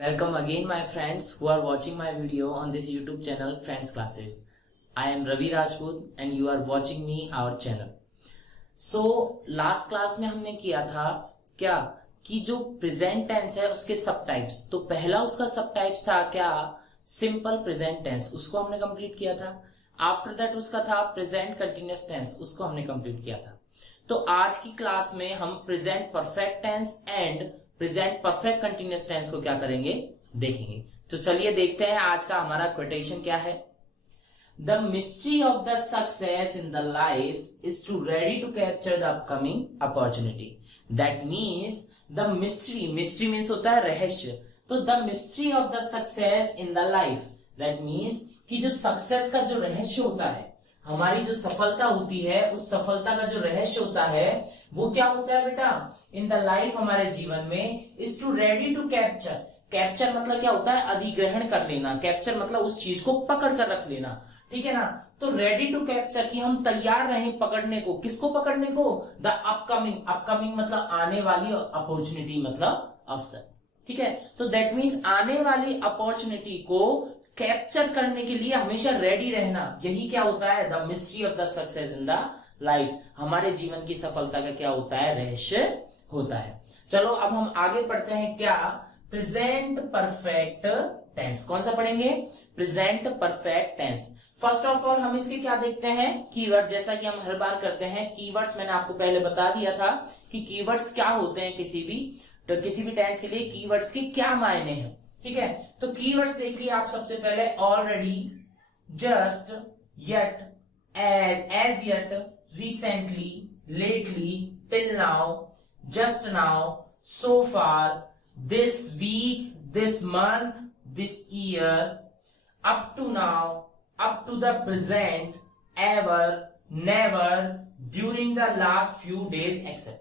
Welcome again my friends who are watching my video on this YouTube channel Friends Classes. I am Ravi Rajput and you are watching me our channel. So last class में हमने किया था क्या कि जो present tense है उसके सब टाइप्स। तो पहला उसका सब टाइप्स था क्या, सिंपल प्रेजेंट टेंस, उसको हमने कंप्लीट किया था। आफ्टर दैट उसका था प्रेजेंट कंटिन्यूअस टेंस, उसको हमने कंप्लीट किया था। तो आज की क्लास में हम present perfect tense and present perfect continuous tense को क्या करेंगे, देखेंगे। तो चलिए देखते हैं आज का हमारा क्वेटेशन क्या है। The mystery of the success in the life is to ready to capture the upcoming opportunity. That means the mystery, mystery means होता है रहस्य। तो the mystery of the success in the life, that means कि जो success का जो रहस्य होता है, हमारी जो सफलता होती है, उस सफलता का जो रहस्य होता है वो क्या होता है बेटा, इन द लाइफ, हमारे जीवन में, is to ready to capture. Capture मतलब क्या होता है, अधिग्रहण कर लेना। कैप्चर मतलब उस चीज को पकड़ कर रख लेना, ठीक है ना। तो रेडी टू कैप्चर कि हम तैयार रहें पकड़ने को। किसको पकड़ने को? The upcoming. अपकमिंग मतलब आने वाली, अपॉर्चुनिटी मतलब अवसर, ठीक है। तो दैट मीन्स आने वाली अपॉर्चुनिटी को कैप्चर करने के लिए हमेशा रेडी रहना, यही क्या होता है, the mystery of the success in the life. हमारे जीवन की सफलता का क्या होता है, रहस्य होता है। चलो अब हम आगे पढ़ते हैं क्या, प्रेजेंट परफेक्ट टेंस। कौन सा पढ़ेंगे? Present perfect tense. First of all हम इसके क्या देखते हैं, कीवर्ड। जैसा कि हम हर बार करते हैं, कीवर्ड्स मैंने आपको पहले बता दिया था कि कीवर्ड्स क्या होते हैं किसी भी टेंस के लिए कीवर्ड्स के क्या मायने हैं, ठीक है। तो कीवर्ड्स देखिए आप सबसे पहले, already, just, yet, as yet, recently, lately, till now, just now, so far, this week, this month, this year, up to now, up to the present, ever, never, during the last few days, etc.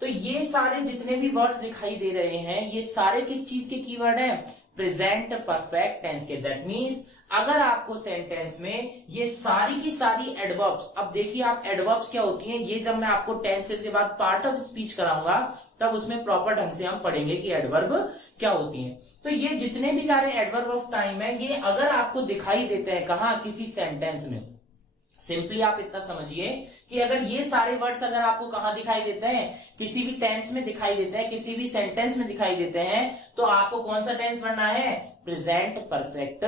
तो ये सारे जितने भी words दिखाई दे रहे हैं, ये सारे किस चीज के कीवर्ड हैं? प्रेजेंट परफेक्ट टेंस के। दैट मीन्स अगर आपको सेंटेंस में ये सारी की सारी एडवर्ब्स, अब देखिए आप एडवर्ब्स क्या होती हैं, ये जब मैं आपको टेंसेस के बाद पार्ट ऑफ स्पीच कराऊंगा तब उसमें प्रॉपर ढंग से हम पढ़ेंगे कि एडवर्ब क्या होती हैं। तो ये जितने भी सारे एडवर्ब ऑफ टाइम है, ये अगर आपको दिखाई देते हैं कहा, किसी सेंटेंस में, सिंपली आप इतना समझिए कि अगर ये सारे वर्ड्स अगर आपको कहां दिखाई देते हैं, किसी भी टेंस में दिखाई देते हैं, किसी भी सेंटेंस में दिखाई देते हैं, तो आपको कौन सा टेंस पढ़ना है? प्रेजेंट परफेक्ट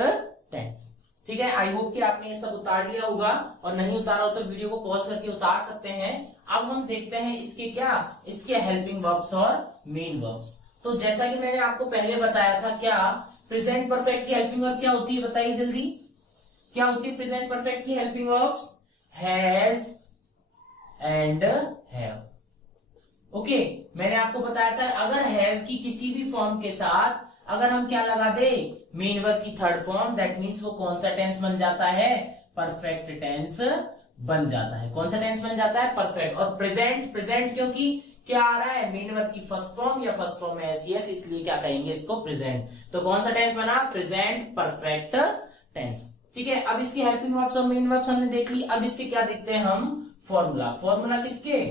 टेंस, ठीक है। आई होप कि आपने ये सब उतार लिया होगा, और नहीं उतारा हो तो वीडियो को पॉज करके उतार सकते हैं। अब हम देखते हैं इसके क्या, इसके हेल्पिंग वर्ब्स और मेन वर्ब्स। तो जैसा कि मैंने आपको पहले बताया था, क्या प्रेजेंट परफेक्ट की हेल्पिंग वर्ब क्या होती है, बताइए जल्दी, क्या होती है प्रेजेंट परफेक्ट की helping verbs? Has and have. Okay, मैंने आपको बताया था अगर हैव की किसी भी फॉर्म के साथ अगर हम क्या लगा दे, मेन वर्ब की थर्ड फॉर्म, दैट मीन्स वो कौन सा टेंस बन जाता है? परफेक्ट टेंस बन जाता है। कौन सा टेंस बन जाता है? परफेक्ट। और प्रेजेंट, प्रेजेंट क्योंकि क्या आ रहा है, मेन वर्ब की फर्स्ट फॉर्म या फर्स्ट फॉर्म में एस, इसलिए क्या कहेंगे इसको, प्रेजेंट। तो कौन सा टेंस बना? प्रेजेंट परफेक्ट टेंस, ठीक है। अब इसकी हेल्पिंग वर्ब्स और मेन वर्ब्स हमने देख ली। अब इसके क्या देखते हैं हम, फॉर्मूला। फॉर्मूला किसके?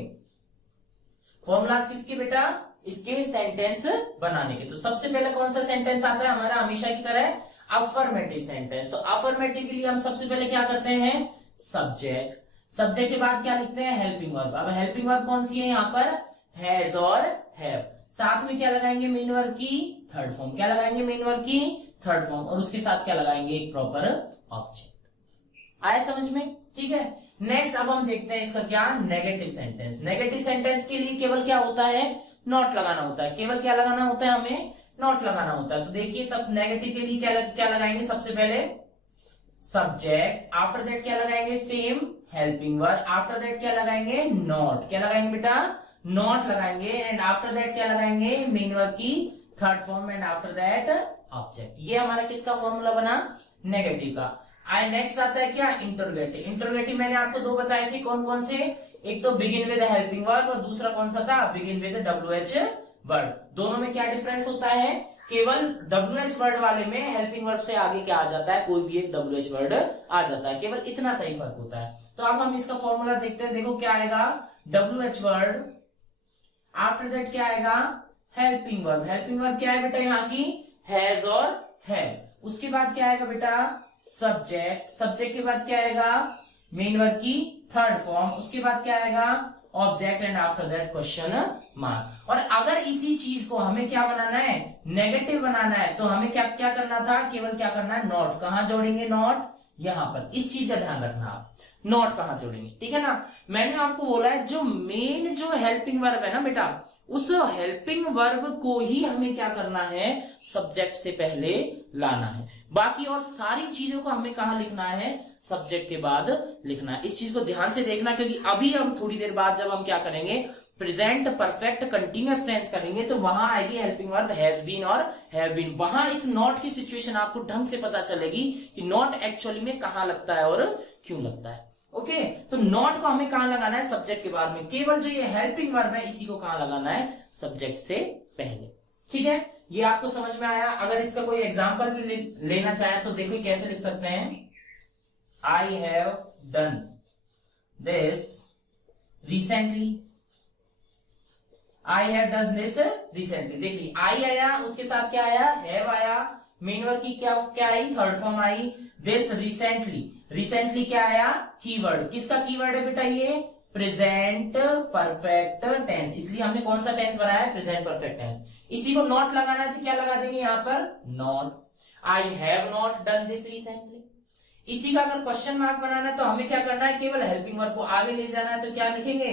फॉर्मूलाज किसके बेटा? इसके सेंटेंस बनाने के। तो सबसे पहले कौन सा सेंटेंस आता है हमारा, हमेशा की तरह अफर्मेटिव सेंटेंस। तो अफर्मेटिव के लिए हम सबसे पहले क्या करते हैं, सब्जेक्ट। सब्जेक्ट के बाद क्या लिखते हैं, हेल्पिंग वर्ब। अब हेल्पिंग वर्ब कौन सी है यहाँ पर, हैज और हैव। साथ में क्या लगाएंगे, मेन वर्ब की थर्ड फॉर्म। क्या लगाएंगे, मेन वर्ब की थर्ड फॉर्म, और उसके साथ क्या लगाएंगे, एक प्रॉपर ऑब्जेक्ट। आया समझ में, ठीक है। नेक्स्ट अब हम देखते हैं इसका क्या, नेगेटिव सेंटेंस। नेगेटिव सेंटेंस के लिए केवल क्या होता है, नॉट लगाना होता है। केवल क्या लगाना होता है, हमें नॉट लगाना होता है। तो देखिए सब नेगेटिव के लिए क्या लगाएंगे, सबसे पहले सब्जेक्ट, आफ्टर दैट क्या लगाएंगे, same helping verb, after that क्या लगाएंगे, नॉट। क्या लगाएंगे बेटा, नॉट लगाएंगे, एंड आफ्टर दैट क्या लगाएंगे, मेन वर्ब की third form, and after that object. ये हमारा किसका फॉर्मूला बना, नेगेटिव का। आई नेक्स्ट आता है क्या, इंटरोगेटिव। इंटरोगेटिव मैंने आपको दो बताए थे, कौन कौन से, एक तो बिगिन विद हेल्पिंग वर्ब और दूसरा कौन सा था, बिगिन विद WH वर्ड। दोनों में क्या डिफरेंस होता है, केवल WH वर्ड वाले में हेल्पिंग वर्ब से आगे क्या आ जाता है, कोई भी एक WH वर्ड आ जाता है, केवल इतना सही फर्क होता है। तो अब हम इसका फॉर्मूला देखते हैं। देखो क्या आएगा, WH वर्ड, आफ्टर दैट क्या आएगा, हेल्पिंग वर्ब। हेल्पिंग वर्ब क्या है बेटा यहाँ की, हैज और हैव। उसके बाद क्या आएगा बेटा सब्जेक्ट, सब्जेक्ट के बाद क्या आएगा मेन वर्ब की थर्ड फॉर्म, उसके बाद क्या आएगा object and after that question mark. और अगर इसी चीज को हमें क्या बनाना है नेगेटिव बनाना है तो हमें क्या क्या करना था, केवल क्या करना है नॉट। कहां जोड़ेंगे नॉट, यहां पर। इस चीज का ध्यान रखना आप, नॉट कहां जोड़ेंगे, ठीक है ना। मैंने आपको बोला है जो मेन जो हेल्पिंग वर्ब है ना बेटा, उस हेल्पिंग वर्ब को ही हमें क्या करना है सब्जेक्ट से पहले लाना है। बाकी और सारी चीजों को हमें कहां लिखना है सब्जेक्ट के बाद लिखना है। इस चीज को ध्यान से देखना, क्योंकि अभी हम थोड़ी देर बाद जब हम क्या करेंगे प्रेजेंट परफेक्ट कंटिन्यूअस टेंस करेंगे तो वहां आएगी हेल्पिंग वर्ब हैज बीन और हैव बीन। वहां इस नॉट की सिचुएशन आपको ढंग से पता चलेगी कि नॉट एक्चुअली में कहां लगता है और क्यों लगता है। ओके, तो नॉट को हमें कहां लगाना है सब्जेक्ट के बाद में। केवल जो ये हेल्पिंग वर्ब है इसी को कहां लगाना है सब्जेक्ट से पहले। ठीक है, ये आपको समझ में आया। अगर इसका कोई एग्जाम्पल भी लेना चाहे तो देखो कैसे लिख सकते हैं। I have done this recently, I have done this recently. देखिए आई आया, उसके साथ क्या आया हैव आया, मेन वर्ब की क्या क्या आई थर्ड फॉर्म आई, दिस रिसेंटली। रिसेंटली क्या आया कीवर्ड, किसका कीवर्ड है बेटा ये प्रेजेंट परफेक्ट टेंस, इसलिए हमने कौन सा टेंस बनाया है प्रेजेंट परफेक्ट टेंस। इसी को नॉट लगाना है तो क्या लगा देंगे यहाँ पर not. I have not done this recently. इसी का अगर क्वेश्चन मार्क बनाना है तो हमें क्या करना है केवल हेल्पिंग वर्ब को आगे ले जाना है, तो क्या लिखेंगे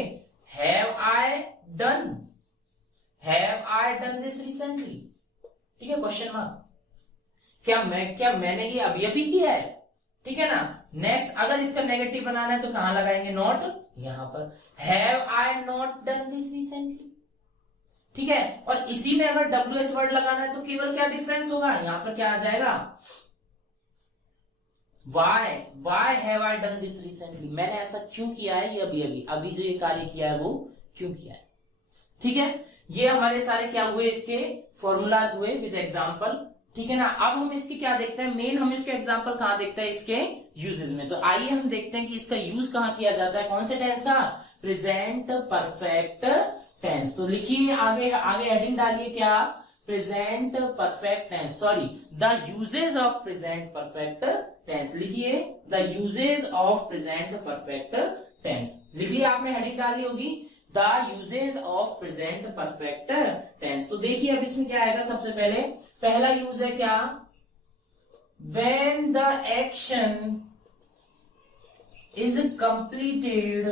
have I done, have I done this recently. ठीक है, क्वेश्चन मार्क। क्या मैंने ये अभी अभी किया है, ठीक है ना। नेक्स्ट अगर इसका नेगेटिव बनाना है तो कहां लगाएंगे नॉट, यहां पर have I not done this recently. ठीक है, और इसी में अगर WH वर्ड लगाना है तो केवल क्या डिफरेंस होगा, यहां पर क्या आ जाएगा why have I done this recently, मैंने ऐसा क्यों किया है, ये अभी जो ये कार्य किया है वो क्यों किया है। ठीक है, ये हमारे सारे क्या हुए इसके फॉर्मूलाज हुए विद एग्जाम्पल। ठीक है ना। अब हम इसके क्या देखते हैं, मेन हम इसके एग्जाम्पल कहां देखते हैं इसके यूजेज में। तो आइए हम देखते हैं कि इसका यूज कहां किया जाता है, कौन से टेंस का प्रेजेंट परफेक्ट टेंस। तो लिखिए आगे हेडिंग डालिए क्या present perfect tense, sorry the usages of present perfect tense. लिखिए the usages of present perfect tense, लिखिए आपने हेडिंग डाली होगी the usages of present perfect tense. तो देखिए अब इसमें क्या आएगा, सबसे पहले पहला यूज है क्या when the action is completed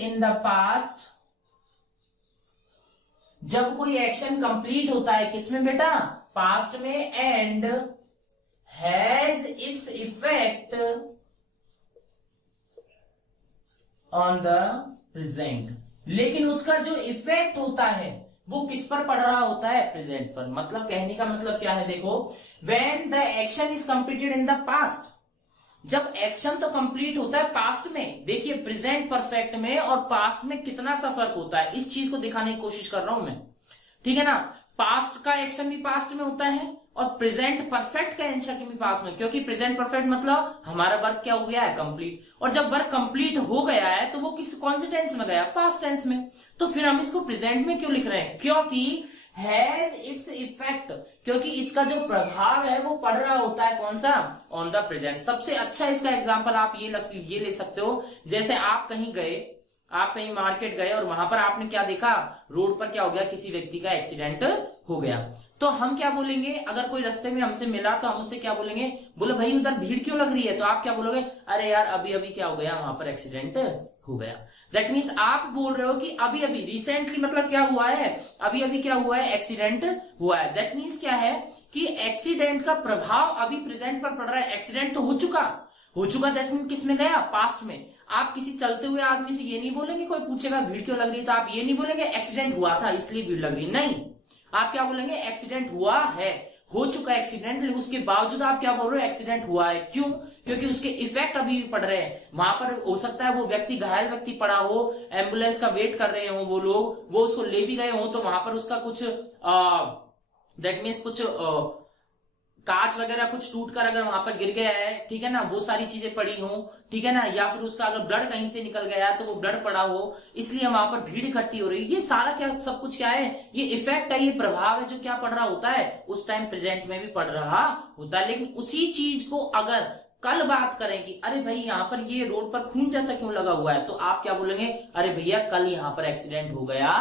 in the past। जब कोई एक्शन कंप्लीट होता है किसमें बेटा पास्ट में, and has its effect on the present, लेकिन उसका जो इफेक्ट होता है वो किस पर पड़ रहा होता है प्रेजेंट पर। मतलब कहने का मतलब क्या है, देखो when the action is completed in the past, जब एक्शन तो कंप्लीट होता है पास्ट में। देखिए प्रेजेंट परफेक्ट में और पास्ट में कितना सा फर्क होता है, इस चीज को दिखाने की कोशिश कर रहा हूं मैं। ठीक है ना, पास्ट का एक्शन भी पास्ट में होता है और प्रेजेंट परफेक्ट का एक्शन भी पास्ट में, क्योंकि प्रेजेंट परफेक्ट मतलब हमारा वर्क क्या हो गया है कंप्लीट, और जब वर्क कंप्लीट हो गया है तो वो कौन से टेंस में गया पास्ट टेंस में। तो फिर हम इसको प्रेजेंट में क्यों लिख रहे हैं, क्योंकि हैज इट्स इफेक्ट, क्योंकि इसका जो प्रभाव है वो पड़ रहा होता है कौन सा ऑन द प्रेजेंट। सबसे अच्छा इसका एग्जांपल आप ये ले सकते हो, जैसे आप कहीं मार्केट गए और वहां पर आपने क्या देखा, रोड पर क्या हो गया किसी व्यक्ति का एक्सीडेंट हो गया। तो हम क्या बोलेंगे, अगर कोई रास्ते में हमसे मिला तो हम उससे क्या बोलेंगे, बोले भाई उधर भीड़ क्यों लग रही है, तो आप क्या बोलोगे, अरे यार अभी अभी क्या हो गया वहां पर एक्सीडेंट हो गया। दैट मीन्स आप बोल रहे हो कि अभी अभी रिसेंटली मतलब क्या हुआ है, अभी अभी क्या हुआ है एक्सीडेंट हुआ है। दैट मीन्स क्या है कि एक्सीडेंट का प्रभाव अभी प्रेजेंट पर पड़ रहा है, एक्सीडेंट तो हो चुका दैट मीन्स किस में गया पास्ट में। आप किसी चलते हुए आदमी से ये नहीं बोलेंगे, कोई पूछेगा भीड़ क्यों लग रही है तो आप ये नहीं बोलेंगे एक्सीडेंट हुआ था इसलिए भीड़ लग रही, नहीं, आप क्या बोलेंगे एक्सीडेंट हुआ है, हो चुका एक्सीडेंट, लेकिन उसके बावजूद आप क्या बोल रहे हो एक्सीडेंट हुआ है। क्यों, क्योंकि उसके इफेक्ट अभी भी पड़ रहे हैं वहां पर। हो सकता है वो व्यक्ति घायल व्यक्ति पड़ा हो, एम्बुलेंस का वेट कर रहे हो वो लोग, वो उसको ले भी गए हो तो वहां पर उसका कुछ दैट मीन्स कुछ कांच वगैरह कुछ टूटकर अगर वहां पर गिर गया है, ठीक है ना, वो सारी चीजें पड़ी हो, ठीक है ना, या फिर उसका अगर ब्लड कहीं से निकल गया है तो वो ब्लड पड़ा हो, इसलिए वहां पर भीड़ इकट्ठी हो रही है, ये सारा क्या सब कुछ क्या है, ये इफेक्ट है, ये प्रभाव है जो क्या पड़ रहा होता है उस टाइम प्रेजेंट में भी पड़ रहा होता है। लेकिन उसी चीज को अगर कल बात करें कि अरे भाई यहाँ पर ये रोड पर खून जैसा क्यों लगा हुआ है, तो आप क्या बोलेंगे, अरे भैया कल यहाँ पर एक्सीडेंट हो गया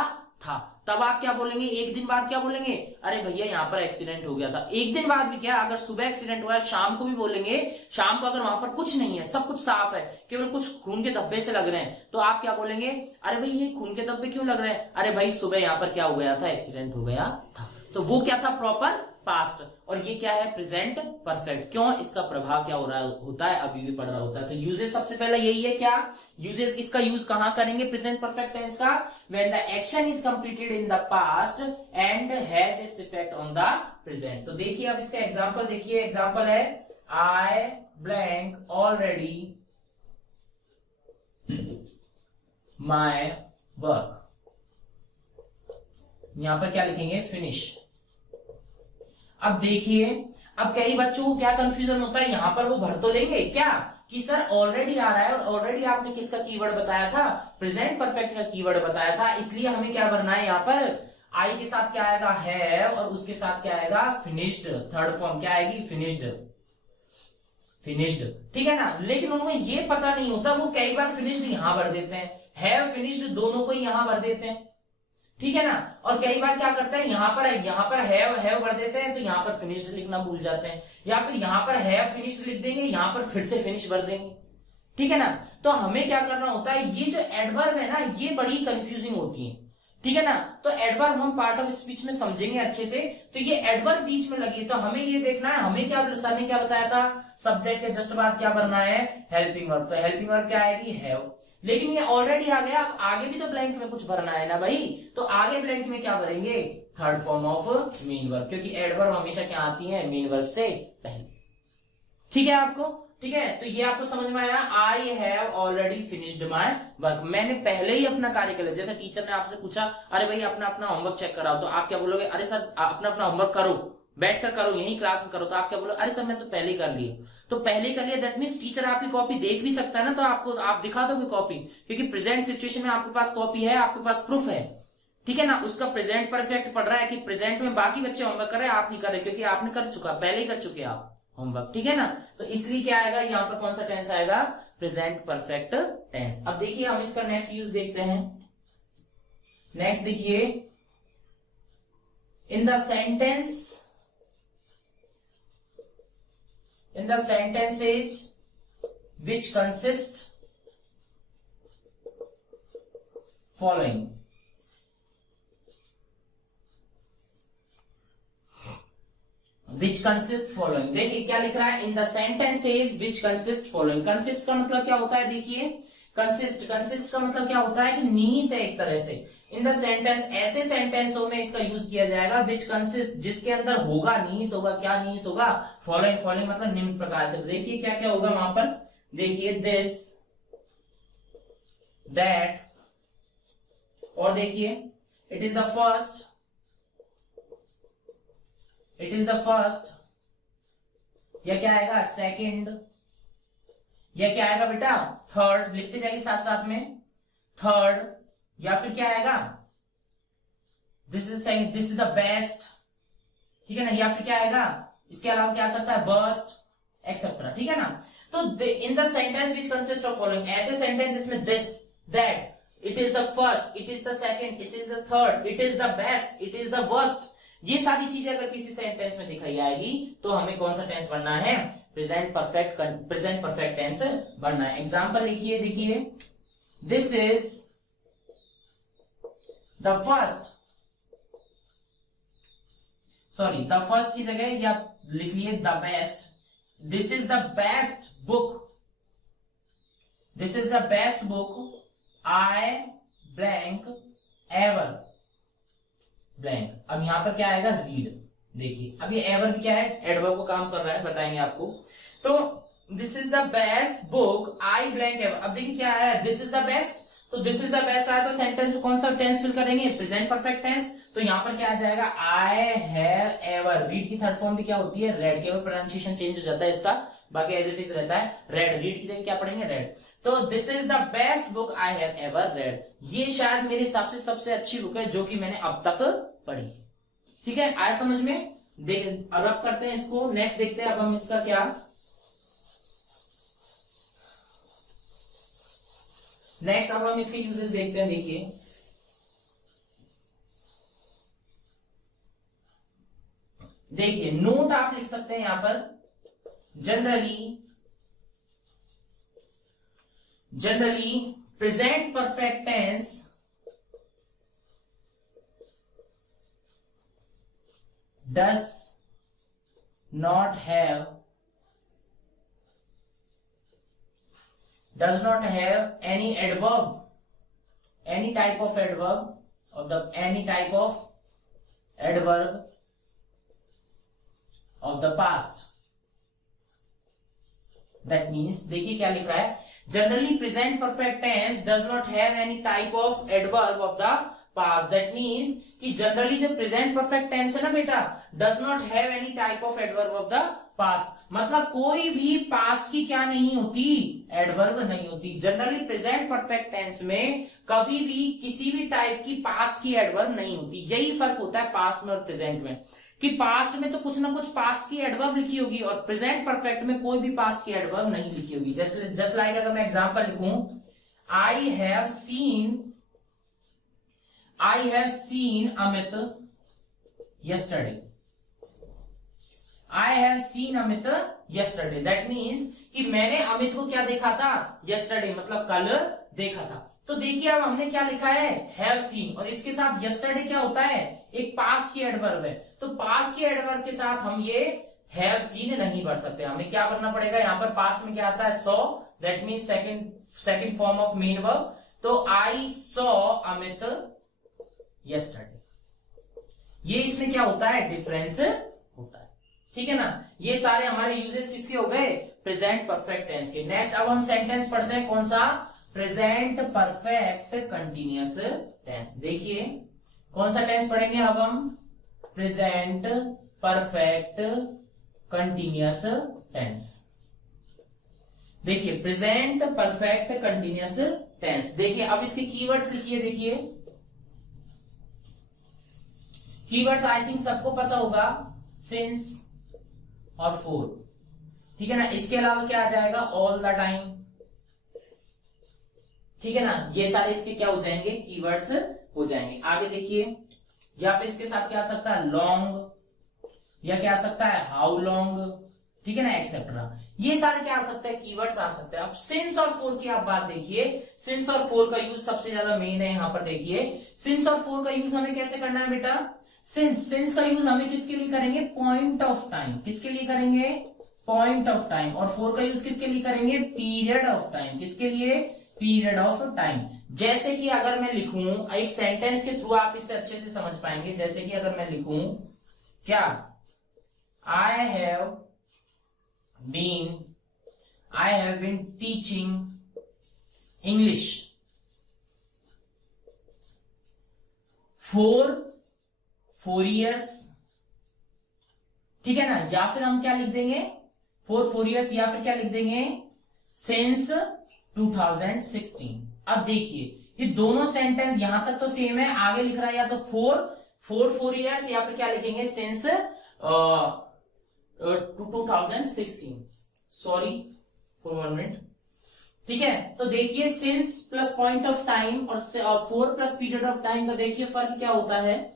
था। तब आप क्या बोलेंगे, एक दिन बाद क्या बोलेंगे, अरे भैया यहाँ पर एक्सीडेंट हो गया था। एक दिन बाद भी क्या, अगर सुबह एक्सीडेंट हुआ है शाम को भी बोलेंगे, शाम को अगर वहां पर कुछ नहीं है, सब कुछ साफ है, केवल कुछ खून के धब्बे से लग रहे हैं, तो आप क्या बोलेंगे, अरे भाई ये खून के धब्बे क्यों लग रहे हैं, अरे भाई सुबह यहाँ पर क्या हो गया था, एक्सीडेंट हो गया था। तो वो क्या था, प्रॉपर पास्ट, और ये क्या है, प्रेजेंट परफेक्ट। क्यों, इसका प्रभाव क्या हो रहा होता है, अभी भी पढ़ रहा होता है। तो यूजेस सबसे पहला यही है, क्या यूजेस, इसका यूज कहां करेंगे प्रेजेंट परफेक्ट टेंस का, when the action is completed in the past and has its effect on the present. तो देखिए अब इसका एग्जांपल देखिए, एग्जांपल है आई ब्लैंक ऑलरेडी माय वर्क। यहां पर क्या लिखेंगे, फिनिश। अब देखिए, अब कई बच्चों को क्या कंफ्यूजन होता है, यहां पर वो भर तो लेंगे क्या कि सर ऑलरेडी आ रहा है, और ऑलरेडी आपने किसका कीवर्ड बताया था, प्रेजेंट परफेक्ट का कीवर्ड बताया था, इसलिए हमें क्या भरना है, यहां पर आई के साथ क्या आएगा, है, और उसके साथ क्या आएगा, फिनिश्ड। थर्ड फॉर्म क्या आएगी, फिनिश्ड, फिनिश्ड, ठीक है ना। लेकिन उन्हें ये पता नहीं होता, वो कई बार फिनिश्ड यहां भर देते हैं, है फिनिश्ड दोनों को यहां भर देते हैं, ठीक है ना। और कई बार क्या करते हैं, यहां पर है भर देते हैं, तो यहां पर फिनिश्ड लिखना भूल जाते हैं, या फिर यहां पर है फिनिश्ड लिख देंगे, यहां पर फिर से फिनिश भर देंगे, ठीक है ना। तो हमें क्या करना होता है, ये जो एडवर्ब है ना, ये बड़ी कंफ्यूजिंग होती है, ठीक है ना। तो एडवर्ब हम पार्ट ऑफ स्पीच में समझेंगे अच्छे से। तो ये एडवर्ब बीच में लगी, तो हमें ये देखना है, हमें क्या सर ने क्या बताया था, सब्जेक्ट के जस्ट बाद क्या बनना है, हेल्पिंग वर्ब। तो हेल्पिंग वर्ब क्या आएगी, हैव। लेकिन ये ऑलरेडी आ गया, अब आगे भी तो ब्लैंक में कुछ भरना है ना भाई, तो आगे ब्लैंक में क्या भरेंगे, third form of mean verb, क्योंकि एडवर्ब हमेशा क्या आती है, मीन वर्ब से पहले, ठीक है आपको, ठीक है। तो ये आपको समझ में आया, I have already finished my work, मैंने पहले ही अपना कार्य कर लिया। जैसे टीचर ने आपसे पूछा, अरे भाई अपना अपना होमवर्क चेक कराओ, तो आप क्या बोलोगे, अरे सर अपना अपना होमवर्क करो, बैठकर करो, यही क्लास में करो, तो आप क्या बोलो, अरे सर मैं तो पहले ही कर लिया। तो पहले ही कर लिया, दैट मीन्स टीचर आपकी कॉपी देख भी सकता है ना, तो आपको आप दिखा दोगे कॉपी, क्योंकि प्रेजेंट सिचुएशन में आपके पास कॉपी है, आपके पास प्रूफ है, ठीक है ना। उसका प्रेजेंट परफेक्ट पढ़ रहा है कि प्रेजेंट में बाकी बच्चे होमवर्क कर रहे हैं, आप नहीं कर रहे, क्योंकि आपने कर चुका, पहले ही कर चुके आप होमवर्क, ठीक है ना। तो इसलिए क्या आएगा, यहां पर कौन सा टेंस आएगा, प्रेजेंट परफेक्ट टेंस। अब देखिए हम इसका नेक्स्ट यूज देखते हैं। नेक्स्ट देखिए, in the sentences which consist following, which consist following, देखिए क्या लिख रहा है, in the sentences which consist following। consist का मतलब क्या होता है, देखिए consist का मतलब क्या होता है कि निहित है एक तरह से। इन द सेंटेंस, ऐसे सेंटेंसों में इसका यूज किया जाएगा, विच कंसिस्ट, जिसके अंदर होगा, निहित होगा, क्या निहित होगा, फॉलोइंग मतलब निम्न प्रकार के। तो देखिए क्या क्या होगा वहां पर, देखिए दिस, दैट, और देखिए इट इज द फर्स्ट, या क्या आएगा, सेकंड, या क्या आएगा बेटा, थर्ड, लिखते जाइए साथ साथ में, थर्ड, या फिर क्या आएगा, दिस इज द बेस्ट, ठीक है ना, या फिर क्या आएगा, इसके अलावा क्या आ सकता है, वर्स्ट, एक्सेट्रा, ठीक है ना। तो in the sentence which consist of following, ऐसे सेंटेंस जिसमें this, that, it is the first, it is the second, it is the third, it is the best, it is the worst, ये सारी चीजें अगर किसी सेंटेंस में दिखाई आएगी, तो हमें कौन सा टेंस बनना है, प्रेजेंट परफेक्ट टेंस बनना है। एग्जाम्पल लिखिए, देखिए दिस इज द फर्स्ट की जगह या लिख लिए the best, this is the best book, I blank ever blank. अब यहां पर क्या आएगा, रीड। देखिए अब ये एवर भी क्या है, एडवर्ब को काम कर रहा है, बताएंगे आपको। तो this is the best book I blank ever. अब देखिए क्या है, दिस इज द बेस्ट, तो दिस इज द बेस्ट आया, तो सेंटेंस में कौन सा टेंस फिल करेंगे, प्रेजेंट परफेक्ट टेंस। तो यहाँ पर क्या आ जाएगा, आई हैव एवर। रीड की थर्ड फॉर्म भी क्या होती है, रेड। केवल प्रोनाउंसिएशन चेंज हो जाता है इसका, बाकी एज इट इज रहता है रेड। रीड की जगह क्या पढ़ेंगे, रेड। तो this is the best book I have ever read. ये शायद मेरे हिसाब से सबसे अच्छी बुक है जो कि मैंने अब तक पढ़ी। ठीक है, आया समझ में। अब अब करते हैं इसको, नेक्स्ट देखते हैं अब हम इसका क्या, नेक्स्ट अब हम इसके यूजेस देखते हैं। देखिए नोट आप लिख सकते हैं यहां पर, generally present perfect tense does not have any adverb, any type of adverb of the past. That means देखिए क्या लिख रहा है, generally present perfect tense does not have any type of adverb of the past. That means कि generally जो present perfect tense है ना बेटा, does not have any type of adverb of the past. मतलब कोई भी पास्ट की क्या नहीं होती, एडवर्ब नहीं होती। जनरली प्रेजेंट परफेक्ट टेंस में कभी भी किसी भी टाइप की पास्ट की एडवर्ब नहीं होती। यही फर्क होता है पास्ट में और प्रेजेंट में, कि पास्ट में तो कुछ ना कुछ पास्ट की एडवर्ब लिखी होगी और प्रेजेंट परफेक्ट में कोई भी पास्ट की एडवर्ब नहीं लिखी होगी। जस्ट लाइक अगर मैं एग्जांपल लिखूं, I have seen Amit yesterday. I have seen Amit yesterday. That means कि मैंने अमित को क्या देखा था, yesterday मतलब कल देखा था। तो देखिए अब हमने क्या लिखा है, have seen, और इसके साथ yesterday क्या होता है, एक पास्ट की एडवर्ब है। तो पास्ट की एडवर्ब के साथ हम ये have seen नहीं भर सकते, हमें क्या भरना पड़ेगा, यहाँ पर पास्ट में क्या आता है, saw, that means second form of main verb। तो I saw अमित yesterday। ये इसमें क्या होता है, डिफरेंस होता है। ठीक है ना, ये सारे हमारे यूजेस किसके हो गए, प्रेजेंट परफेक्ट टेंस के। नेक्स्ट अब हम सेंटेंस पढ़ते हैं, कौन सा, प्रेजेंट परफेक्ट कंटिन्यूअस टेंस। देखिए कौन सा टेंस पढ़ेंगे अब हम, प्रेजेंट परफेक्ट कंटिन्यूअस टेंस। देखिए प्रेजेंट परफेक्ट कंटिन्यूअस टेंस। देखिए अब इसके कीवर्ड्स लिखिए। देखिए कीवर्ड्स आई थिंक सबको पता होगा, सिंस और फोर। ठीक है ना, इसके अलावा क्या आ जाएगा, ऑल द टाइम। ठीक है ना, ये सारे इसके क्या हो जाएंगे, कीवर्ड्स हो जाएंगे। आगे देखिए, या फिर इसके साथ क्या आ सकता है, लॉन्ग, या क्या आ सकता है, हाउ लॉन्ग। ठीक है ना, एक्सेट्रा। ये सारे क्या आ सकते हैं, कीवर्ड्स आ सकते हैं। अब सिंस और फोर की आप बात देखिए, सिंस और फोर का यूज सबसे ज्यादा मेन है। यहां पर देखिए सिंस और फोर का यूज हमें कैसे करना है बेटा, सिंस का यूज हमें किसके लिए करेंगे, पॉइंट ऑफ टाइम। किसके लिए करेंगे, पॉइंट ऑफ टाइम। और फोर का यूज किसके लिए करेंगे, पीरियड ऑफ टाइम। किसके लिए, पीरियड ऑफ टाइम। जैसे कि अगर मैं लिखूं, एक सेंटेंस के थ्रू आप इसे अच्छे से समझ पाएंगे। जैसे कि अगर मैं लिखूं क्या, I have been teaching English for years. ठीक है ना, या फिर हम क्या लिख देंगे, फोर ईयर्स, या फिर क्या लिख देंगे, सिंस 2016। अब देखिए ये दोनों सेंटेंस यहां तक तो सेम है, आगे लिख रहा है या तो फोर ईयर्स, या फिर क्या लिखेंगे, सिंस 2016। Sorry for 1 minute. ठीक है, तो देखिए since plus point of time और for plus period of time का देखिए फर्क क्या होता है।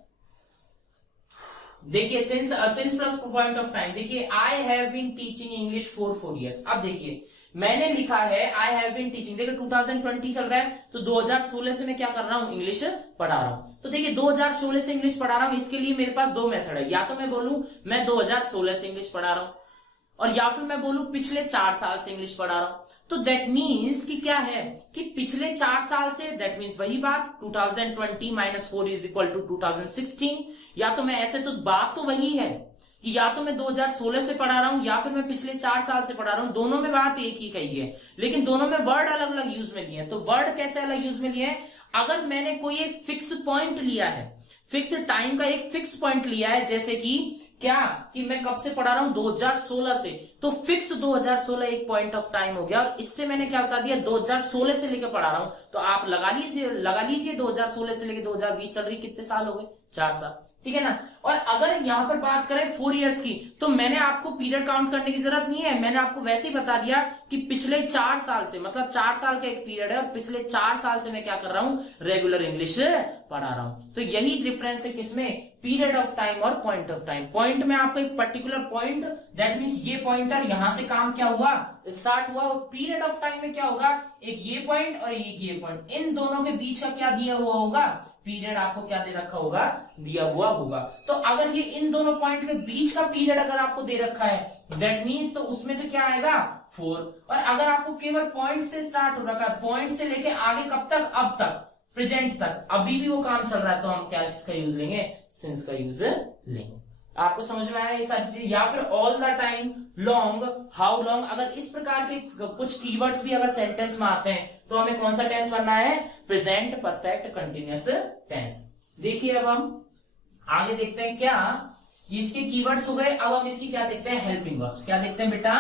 देखिए since plus point of time, देखिए I have been teaching English for 4 years. अब देखिए मैंने लिखा है आई हैव बीन टीचिंग, देखिए 2020 चल रहा है, तो 2016 से मैं क्या कर रहा हूं, इंग्लिश पढ़ा रहा हूं। तो देखिए 2016 से इंग्लिश पढ़ा रहा हूं, इसके लिए मेरे पास 2 मेथड है। या तो मैं बोलूं मैं 2016 से इंग्लिश पढ़ा रहा हूं, और या फिर मैं बोलूं पिछले 4 साल से इंग्लिश पढ़ा रहा हूं। तो दैट मीन्स कि क्या है, कि पिछले 4 साल से, दैट मीन्स वही बात, 2020 माइनस 4 इज इक्वल टू 2016। या तो मैं ऐसे, तो बात तो वही है कि या तो मैं 2016 से पढ़ा रहा हूं या फिर मैं पिछले 4 साल से पढ़ा रहा हूं। दोनों में बात एक ही कही है, लेकिन दोनों में वर्ड अलग अलग यूज में लिए हैं। तो वर्ड कैसे अलग यूज में लिए हैं, अगर मैंने कोई एक फिक्स पॉइंट लिया है, फिक्स टाइम का एक फिक्स पॉइंट लिया है, जैसे कि क्या कि मैं कब से पढ़ा रहा हूं 2016 से, तो फिक्स 2016 एक पॉइंट ऑफ टाइम हो गया। और इससे मैंने क्या बता दिया 2016 से लेकर पढ़ा रहा हूं, तो आप लगा लीजिए 2016 से लेकर 2020 चल रही, कितने साल हो गए, 4 साल, ठीक है ना। और अगर यहां पर बात करें 4 इयर्स की, तो मैंने आपको पीरियड काउंट करने की जरूरत नहीं है, मैंने आपको वैसे ही बता दिया कि पिछले 4 साल से, मतलब 4 साल का एक पीरियड है और पिछले 4 साल से मैं क्या कर रहा हूं, रेगुलर इंग्लिश पढ़ा रहा हूं। तो यही डिफरेंस है किसमें, पीरियड ऑफ टाइम और पॉइंट ऑफ टाइम। पॉइंट में आपको एक पर्टिकुलर पॉइंट, दैट मींस ये पॉइंटर यहां से काम क्या हुआ, स्टार्ट हुआ, और पीरियड ऑफ टाइम में क्या होगा, एक ये पॉइंट और एक ये पॉइंट, इन दोनों के बीच का क्या दिया हुआ होगा, पीरियड आपको क्या दे रखा होगा, दिया हुआ होगा। तो अगर ये इन दोनों पॉइंट के बीच का पीरियड अगर आपको दे रखा है, दैट मींस तो उसमें तो क्या आएगा 4। और अगर आपको केवल पॉइंट से स्टार्ट हो रखा है, पॉइंट से लेके आगे कब तक, अब तक, प्रेजेंट तक, अभी भी वो काम चल रहा है, तो हम क्या किसका यूज लेंगे, सिंस का यूज लेंगे। आपको समझ में आया ये सारी चीजें। या फिर all the time, long, how long, अगर इस प्रकार के कुछ कीवर्ड्स भी अगर सेंटेंस में आते हैं, तो हमें कौन सा टेंस बनना है, प्रेजेंट परफेक्ट कंटिन्यूअस टेंस। देखिए अब हम आगे देखते हैं, क्या इसके कीवर्ड्स हो गए, अब हम इसकी क्या देखते हैं, हेल्पिंग वर्ब्स। क्या देखते हैं बेटा,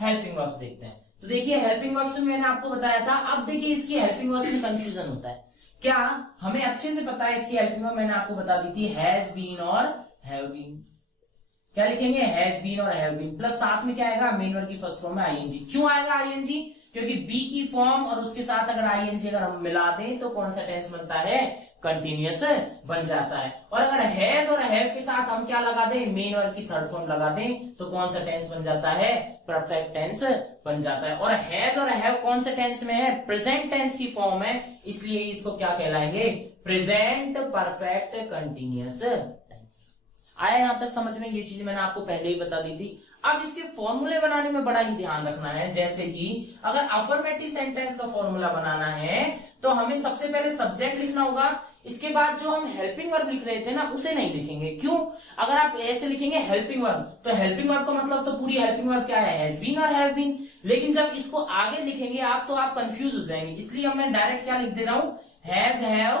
हेल्पिंग वर्ब्स देखते हैं। तो देखिए हेल्पिंग वर्ब्स में मैंने आपको बताया था, अब देखिए इसकी हेल्पिंग वर्ब्स में कंफ्यूजन होता है। क्या हमें अच्छे से पता है इसकी हेल्पिंग वर्ब, मैंने आपको बता दी थी, हैज बीन और हैव बीन। क्या लिखेंगे, हैज बीन और हैव बीन, प्लस साथ में क्या आएगा, मेन वर्ब की फर्स्ट फॉर्म में आईएनजी। क्यों आएगा आईएनजी, क्योंकि बी की फॉर्म और उसके साथ अगर आईएनजी अगर हम मिला दें तो कौन सा टेंस बनता है, कंटिन्यूअस बन जाता है। और अगर हैज और हैव के साथ हम क्या लगा दें, मेन वर्ब की थर्ड फॉर्म लगा दें, तो कौन सा टेंस बन जाता है, परफेक्ट टेंस बन जाता है। और हैज और हैव कौन से टेंस में है, प्रेजेंट टेंस की फॉर्म है, इसलिए इसको क्या कहलाएंगे, प्रेजेंट परफेक्ट कंटिन्यूअस टेंस। आया यहां तक समझ में, ये चीज मैंने आपको पहले ही बता दी थी। अब इसके फॉर्मूले बनाने में बड़ा ही ध्यान रखना है, जैसे कि अगर अफर्मेटिव सेंटेंस का फॉर्मूला बनाना है, तो हमें सबसे पहले सब्जेक्ट लिखना होगा, इसके बाद जो हम हेल्पिंग वर्ब लिख रहे थे ना, उसे नहीं लिखेंगे। क्यों, अगर आप ऐसे लिखेंगे हेल्पिंग वर्ब, तो हेल्पिंग वर्ब का मतलब तो पूरी हेल्पिंग वर्ब क्या है, हैज बीन और हैव बीन। लेकिन जब इसको आगे लिखेंगे आप, तो आप कंफ्यूज हो जाएंगे, इसलिए अब मैं डायरेक्ट क्या लिख दे रहा हूं, हैज हैव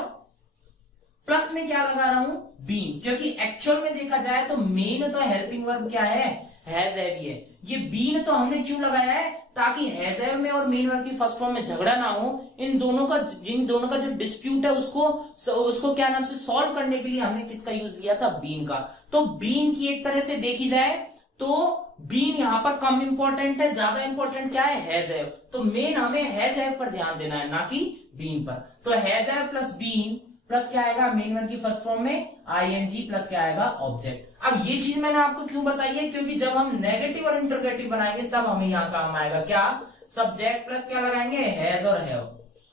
प्लस में क्या लगा रहा हूं, बीन। क्योंकि एक्चुअल में देखा जाए तो मेन तो हेल्पिंग वर्ब क्या है, हैज हैव ही है। ये बीन तो हमने क्यों लगाया है, ताकि हैज हैव में और मेन वर्ब की फर्स्ट फॉर्म में झगड़ा ना हो। इन दोनों का जो डिस्प्यूट है उसको क्या नाम से सॉल्व करने के लिए हमने किसका यूज लिया था, बीन का। तो बीन की एक तरह से देखी जाए तो बीन यहां पर कम इंपॉर्टेंट है, ज्यादा इंपॉर्टेंट क्या है, हैज हैव। तो मेन हमें हैज हैव पर ध्यान देना है, ना कि बीन पर। तो has have plus been plus क्या आएगा, मेन वर्ब की फर्स्ट फॉर्म में आईएनजी प्लस क्या आएगा, ऑब्जेक्ट। अब ये चीज मैंने आपको क्यों बताई है, क्योंकि जब हम नेगेटिव और इंटरोगेटिव बनाएंगे तब हमें यहाँ काम आएगा, क्या, सब्जेक्ट प्लस क्या लगाएंगे, हैज और हैव,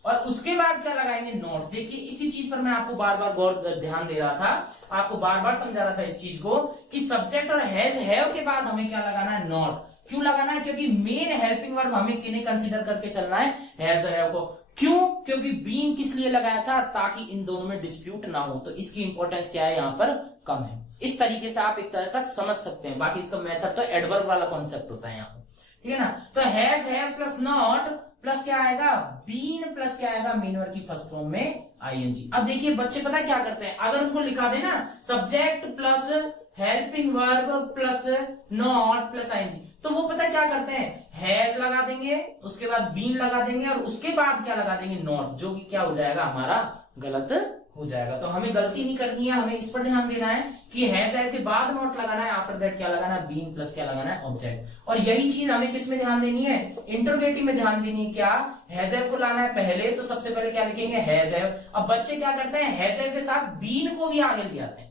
और उसके बाद क्या लगाएंगे, नॉट। देखिए इसी चीज पर मैं आपको बार बार गौर ध्यान दे रहा था, आपको बार बार समझा रहा था इस चीज को, कि सब्जेक्ट और हैज हैव के बाद हमें क्या लगाना है, नॉट। क्यों लगाना है, क्योंकि मेन हेल्पिंग वर्ब हमें किन्हें कंसिडर करके चलना है, हैज और हैव को। क्यों, क्योंकि बीन किस लिए लगाया था, ताकि इन दोनों में डिस्प्यूट ना हो। तो इसकी इंपॉर्टेंस क्या है, यहाँ पर कम है। इस तरीके से आप एक तरह का समझ सकते हैं। बाकी इसका मेथड तो एडवर्ब वाला कॉन्सेप्ट होता है यहाँ पर, ठीक है ना। तो has have plus not plus क्या आएगा, बीन प्लस क्या आएगा, मेन वर्ब की फर्स्ट फॉर्म में आईएनजी। अब देखिए बच्चे पता क्या करते हैं, अगर उनको लिखा देना subject plus helping verb plus not plus ING, तो वो पता क्या करते हैं, हैज लगा देंगे, उसके बाद बीन लगा देंगे, और उसके बाद क्या लगा देंगे, नॉट, जो कि क्या हो जाएगा, हमारा गलत हो जाएगा। तो हमें गलती नहीं करनी है, हमें इस पर ध्यान देना है कि हैज हैव के बाद नॉट लगाना है, आफ्टर दैट क्या लगाना है, बीन प्लस क्या लगाना है, ऑब्जेक्ट। और यही चीज हमें किस में ध्यान देनी है, इंटरोगेटिव में ध्यान देनी है। क्या, हैज हैव को लाना है पहले, तो सबसे पहले क्या लिखेंगे, हैज हैव। अब बच्चे क्या करते हैं, हैज हैव के साथ बीन को भी आगे ले आते हैं।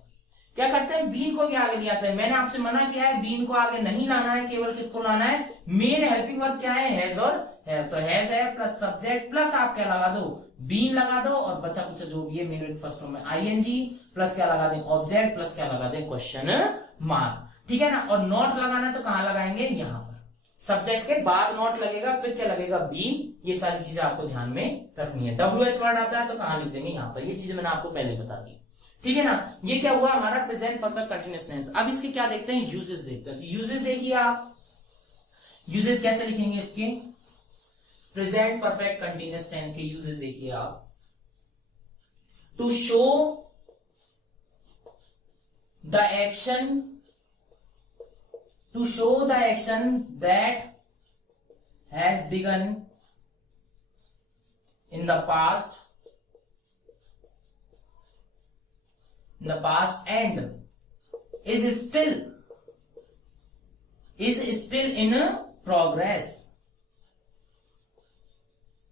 क्या करते हैं, बीन को भी आगे ले आते हैं। मैंने आपसे मना किया है, बीन को आगे नहीं लाना है, केवल किसको लाना है, मेन हेल्पिंग वर्ब क्या है, हैज और हैव। तो हैज है प्लस सब्जेक्ट प्लस आप क्या लगा दो, बीन लगा दो, और बचा कुछ जो भी है मेन फर्स्ट फॉर्म में आईएनजी प्लस क्या लगा दें, ऑब्जेक्ट प्लस क्या लगा दें, क्वेश्चन मार्क, ठीक है ना। और नॉट लगाना है तो कहां लगाएंगे, यहां पर सब्जेक्ट के बाद नॉट लगेगा, फिर क्या लगेगा, बीन। ये सारी चीजें आपको ध्यान में रखनी है। WH वर्ड आता है तो कहां लिख देंगे, यहां पर। ये चीजें मैंने आपको पहले बता दी, ठीक है ना। ये क्या हुआ हमारा प्रेजेंट परफेक्ट कंटीन्यूअस टेंस। अब इसके क्या देखते हैं, यूजेस देखते हैं। तो यूजेस देखिए आप, यूजेस कैसे लिखेंगे इसके, प्रेजेंट परफेक्ट कंटीन्यूअस टेंस के यूजेस देखिए आप। To show the action, to show the action that has begun in the past and is still in progress।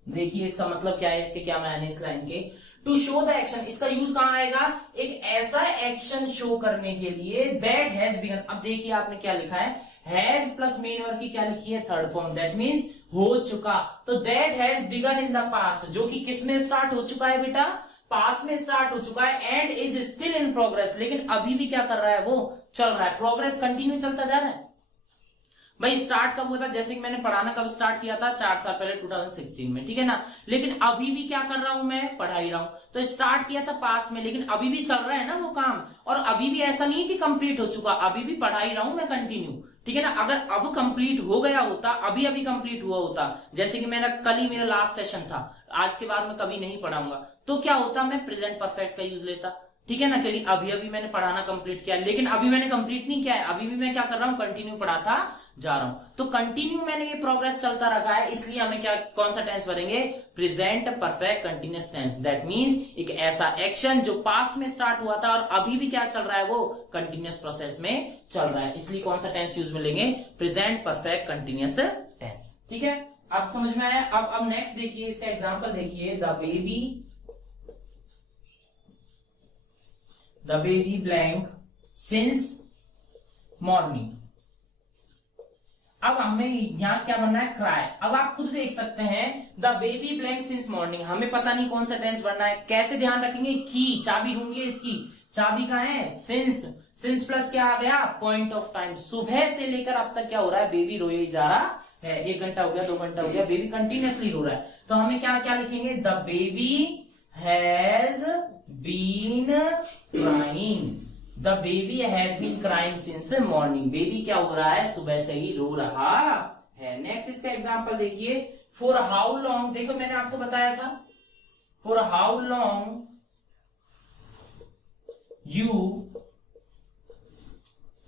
देखिए इसका मतलब क्या है, इसके क्या मायने इस लाइन के। टू शो द एक्शन, इसका यूज कहां आएगा, एक ऐसा एक्शन शो करने के लिए दैट हैज बिगन। अब देखिए आपने क्या लिखा है, हैज प्लस मेन वर्ब की क्या लिखी है, थर्ड फॉर्म, दैट मीन्स हो चुका। तो that has begin in the past, जो कि किस में स्टार्ट हो चुका है बेटा, पास्ट में स्टार्ट हो चुका है, and is still in progress, लेकिन अभी भी क्या कर रहा है, वो चल रहा है, प्रोग्रेस कंटिन्यू चलता जा रहा है। भाई स्टार्ट कब हुआ था, जैसे कि मैंने पढ़ाना कब स्टार्ट किया था, 4 साल पहले 2016 में, ठीक है ना। लेकिन अभी भी क्या कर रहा हूं मैं, पढ़ा ही रहा हूं। तो स्टार्ट किया था पास्ट में, लेकिन अभी भी चल रहा है ना वो काम, और अभी भी ऐसा नहीं है कि कंप्लीट हो चुका, अभी भी पढ़ा ही रहा हूं मैं कंटिन्यू, ठीक है ना। अगर अब कंप्लीट हो गया होता, अभी अभी कंप्लीट हुआ होता, जैसे कि मेरा कल ही मेरा लास्ट सेशन था, आज के बाद मैं कभी नहीं पढ़ाऊंगा, तो क्या होता, मैं प्रेजेंट परफेक्ट का यूज लेता, ठीक है ना, क्योंकि अभी अभी मैंने पढ़ाना कंप्लीट किया, लेकिन अभी मैंने कंप्लीट नहीं किया है, अभी भी मैं क्या कर रहा हूं, कंटिन्यू पढ़ाता जा रहा हूं। तो कंटिन्यू मैंने ये प्रोग्रेस चलता रखा है, इसलिए हमें क्या, कौन सा टेंस भरेंगे, present perfect continuous tense. That means एक ऐसा एक्शन जो पास्ट में स्टार्ट हुआ था और अभी भी क्या चल रहा है, वो कंटिन्यूअस प्रोसेस में चल रहा है, इसलिए कौन सा टेंस यूज में लेंगे, प्रेजेंट परफेक्ट कंटिन्यूअस टेंस। ठीक है, अब समझ में आया। अब नेक्स्ट देखिए, इसका एग्जाम्पल देखिए, the baby blank since morning. अब हमें यहां क्या बनना है, क्राई। अब आप खुद देख सकते हैं, the baby blank since morning, हमें पता नहीं कौन सा टेंस बनना है, कैसे ध्यान रखेंगे, की चाबी ढूंढिए, इसकी चाबी कहां है, सिंस प्लस क्या आ गया, पॉइंट ऑफ टाइम, सुबह से लेकर अब तक क्या हो रहा है, बेबी रोए ही जा रहा है, 1 घंटा हो गया, 2 घंटा हो गया, बेबी कंटिन्यूअसली रो रहा है। तो हमें क्या क्या लिखेंगे, the baby has been crying, the baby has been crying since morning, baby क्या हो रहा है, सुबह से ही रो रहा है। नेक्स्ट इसका एग्जांपल देखिए, फॉर हाउ लॉन्ग, देखो मैंने आपको बताया था, फॉर हाउ लॉन्ग यू,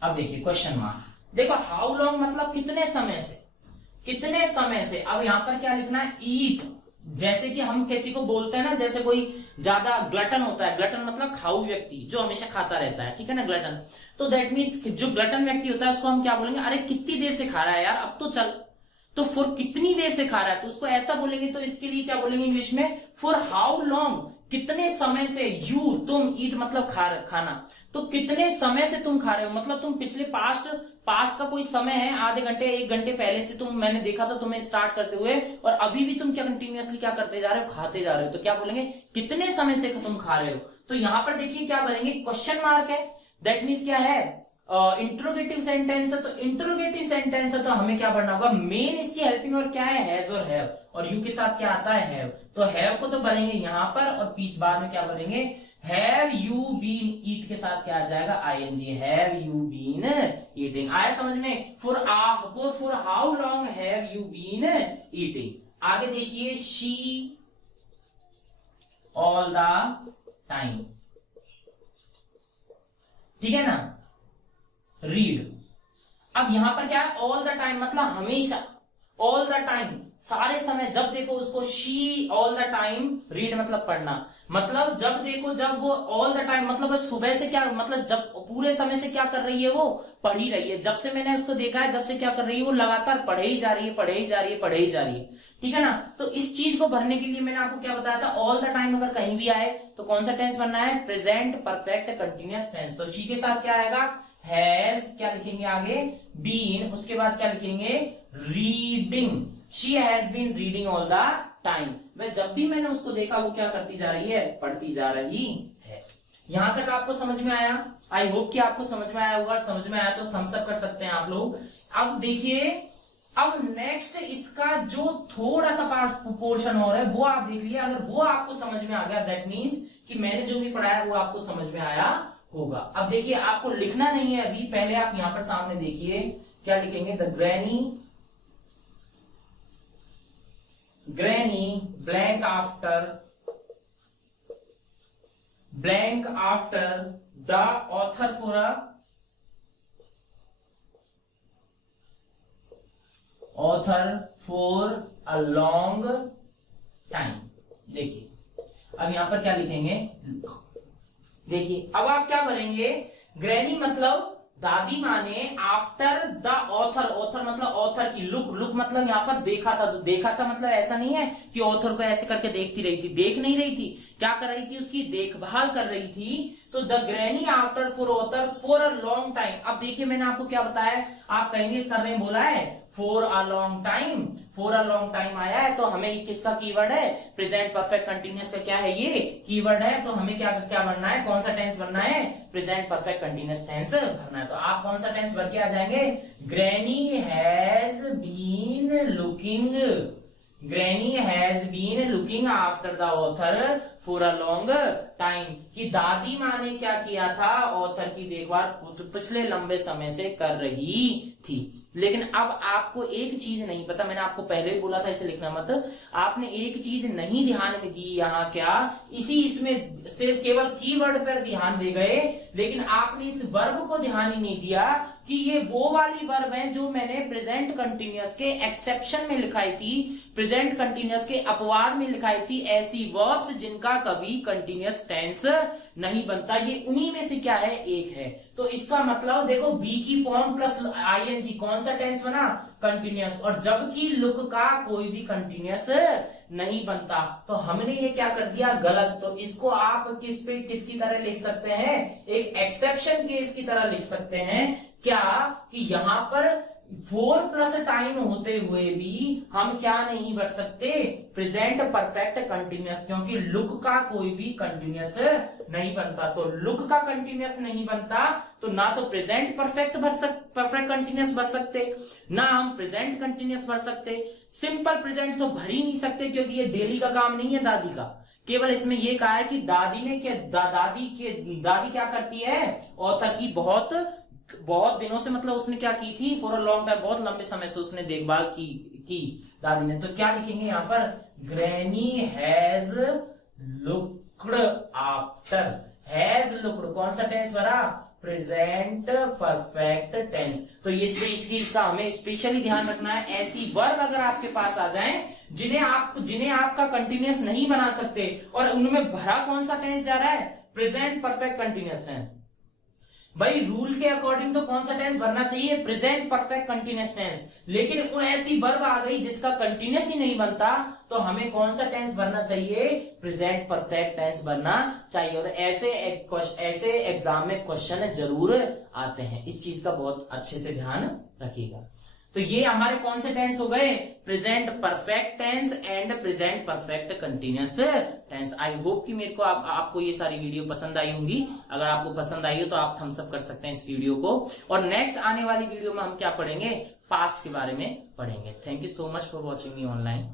अब देखिए क्वेश्चन मार्क, देखो हाउ लॉन्ग मतलब कितने समय से, कितने समय से। अब यहां पर क्या लिखना है, ईट, जैसे कि हम किसी को बोलते हैं ना, जैसे कोई ज्यादा ग्लटन होता है, ग्लटन मतलब खाऊ व्यक्ति जो हमेशा खाता रहता है, ठीक है ना, ग्लटन। तो दैट मीन्स जो ग्लटन व्यक्ति होता है उसको हम क्या बोलेंगे, अरे कितनी देर से खा रहा है यार, अब तो चल। तो फॉर कितनी देर से खा रहा है, तो उसको ऐसा बोलेंगे, तो इसके लिए क्या बोलेंगे इंग्लिश में, फॉर हाउ लॉन्ग, कितने समय से, यू तुम, ईट मतलब खाना, तो कितने समय से तुम खा रहे हो, मतलब तुम पिछले पास्ट का कोई समय है, आधे घंटे 1 घंटे पहले से तुम, मैंने देखा था तुम्हें स्टार्ट करते हुए, और अभी भी तुम क्या कंटिन्यूअसली क्या करते जा रहे हो, खाते जा रहे हो। तो क्या बोलेंगे, कितने समय से तुम खा रहे हो। तो यहां पर देखिए क्या बनेंगे, क्वेश्चन मार्क है, दैट मीन्स क्या है, इंट्रोगेटिव सेंटेंस है। तो इंट्रोगेटिव सेंटेंस है तो हमें क्या पढ़ना होगा, मेन इसकी हेल्पिंग वर्ब क्या है, हैज और हैव, और यू के साथ क्या आता है, हैव। तो हैव को तो भरेंगे यहां पर, और बीच बाद में क्या भरेंगे, हैव यू बीन, ईट के साथ क्या आ जाएगा, ING, have you been eating. आया समझ में, for how long have you been eating. आगे देखिए, शी ऑल द टाइम, ठीक है ना, रीड। अब यहां पर क्या है, ऑल द टाइम मतलब हमेशा, ऑल द टाइम सारे समय, जब देखो उसको, she all the time read मतलब पढ़ना, मतलब जब देखो, जब वो ऑल द टाइम मतलब सुबह से क्या, मतलब जब पूरे समय से क्या कर रही है, वो पढ़ ही रही है। जब से मैंने उसको देखा है, जब से क्या कर रही है, वो लगातार पढ़े ही जा रही है, पढ़े ही जा रही है, पढ़े ही जा रही है, ठीक है ना। तो इस चीज को भरने के लिए मैंने आपको क्या बताया था, ऑल द टाइम अगर कहीं भी आए तो कौन सा टेंस बनना है, प्रेजेंट परफेक्ट कंटिन्यूअस टेंस। तो शी के साथ क्या आएगा, हैज, क्या लिखेंगे आगे, बीन, उसके बाद क्या लिखेंगे, reading, she has been reading all the time. मैं जब भी मैंने उसको देखा, वो क्या करती जा रही है, पढ़ती जा रही है। यहां तक आपको समझ में आया, आई होप कि आपको समझ में आया होगा। समझ में आया तो थम्स अप कर सकते हैं आप लोग। अब देखिए, अब नेक्स्ट इसका जो थोड़ा सा पोर्शन और है वो आप देख लिया, अगर वो आपको समझ में आ गया, दैट मीन्स कि मैंने जो भी पढ़ाया वो आपको समझ में आया होगा। अब देखिए, आपको लिखना नहीं है अभी, पहले आप यहां पर सामने देखिए क्या लिखेंगे, the granny blank after the author for a long time. देखिए अब यहां पर क्या लिखेंगे, देखिए अब आप क्या करेंगे, ग्रैनी मतलब दादी माँ ने आफ्टर द ऑथर, ऑथर मतलब ऑथर की, लुक, लुक मतलब यहाँ पर देखा था, तो देखा था मतलब ऐसा नहीं है कि ऑथर को ऐसे करके देखती रही थी, देख नहीं रही थी, क्या कर रही थी, उसकी देखभाल कर रही थी। तो the granny after for author for a long time. अब देखिए मैंने आपको क्या बताया, आप कहेंगे सर ने बोला है for a long time, for a long time आया है, तो हमें किसका कीवर्ड है, प्रेजेंट परफेक्ट कंटिन्यूअस का क्या है, ये कीवर्ड है, तो हमें क्या क्या बनना है, कौन सा टेंस बनना है, प्रेजेंट परफेक्ट कंटिन्यूअस टेंस भरना है। तो आप कौन सा टेंस भर के आ जाएंगे, granny has been looking, granny has been looking after the author for a long time, कि दादी माँ ने क्या किया था, ऑथर की देखभाल पिछले लंबे समय से कर रही थी। लेकिन अब आपको एक चीज नहीं पता, मैंने आपको पहले ही बोला था इसे लिखना मत, आपने एक चीज नहीं ध्यान में दी, यहाँ क्या इसमें सिर्फ केवल कीवर्ड पर ध्यान दे गए, लेकिन आपने इस वर्ब को ध्यान ही नहीं दिया कि ये वो वाली वर्ब है जो मैंने प्रेजेंट कंटिन्यूअस के एक्सेप्शन में लिखाई थी, प्रेजेंट कंटिन्यूअस के अपवाद में लिखाई थी, ऐसी वर्ब्स जिनका कभी कंटिन्यूअस टेंस नहीं बनता, ये उन्हीं में से क्या है, एक है। तो इसका मतलब देखो बी की फॉर्म प्लस आईएनजी, कौन सा टेंस बना, कंटिन्यूअस, और जबकि लुक का कोई भी कंटिन्यूअस नहीं बनता, तो हमने ये क्या कर दिया, गलत। तो इसको आप किसकी तरह लिख सकते हैं, एक एक्सेप्शन केस की तरह लिख सकते हैं, क्या कि यहां पर 4 प्लस टाइम होते हुए भी हम क्या नहीं भर सकते, प्रेजेंट परफेक्ट कंटिन्यूअस, क्योंकि लुक का कोई भी कंटिन्यूअस नहीं बनता। तो लुक का कंटिन्यूअस नहीं बनता तो ना तो प्रेजेंट परफेक्ट कंटिन्यूअस भर सकते, ना हम प्रेजेंट कंटिन्यूअस भर सकते, सिंपल प्रेजेंट तो भर ही नहीं सकते, क्योंकि ये डेली का काम नहीं है दादी का। केवल इसमें ये कहा है कि दादी ने दादी क्या करती है, ऑथर की बहुत दिनों से, मतलब उसने क्या की थी, फॉर अ लॉन्ग टाइम, बहुत लंबे समय से उसने देखभाल की दादी ने। तो क्या लिखेंगे यहाँ पर, granny has looked after, has looked कौन सा टेंस भरा, प्रेजेंट परफेक्ट टेंस। तो ये इसका हमें स्पेशली ध्यान रखना है, ऐसी वर्ब अगर आपके पास आ जाए जिन्हें आपका कंटिन्यूअस नहीं बना सकते, और उनमें भरा कौन सा टेंस जा रहा है, प्रेजेंट परफेक्ट कंटिन्यूअस है। भाई रूल के अकॉर्डिंग तो कौन सा टेंस भरना चाहिए, प्रेजेंट परफेक्ट कंटिन्यूअस टेंस, लेकिन वो ऐसी वर्ब आ गई जिसका कंटिन्यूअस ही नहीं बनता, तो हमें कौन सा टेंस भरना चाहिए, प्रेजेंट परफेक्ट टेंस भरना चाहिए। और ऐसे एग्जाम में क्वेश्चन जरूर आते हैं, इस चीज का बहुत अच्छे से ध्यान रखिएगा। तो ये हमारे कौन से टेंस हो गए, present perfect tense and present perfect continuous tense. I hope कि मेरे को आपको ये सारी वीडियो पसंद आई होंगी। अगर आपको पसंद आई हो तो आप थम्स अप कर सकते हैं इस वीडियो को। और नेक्स्ट आने वाली वीडियो में हम क्या पढ़ेंगे, पास्ट के बारे में पढ़ेंगे। Thank you so much for watching me online.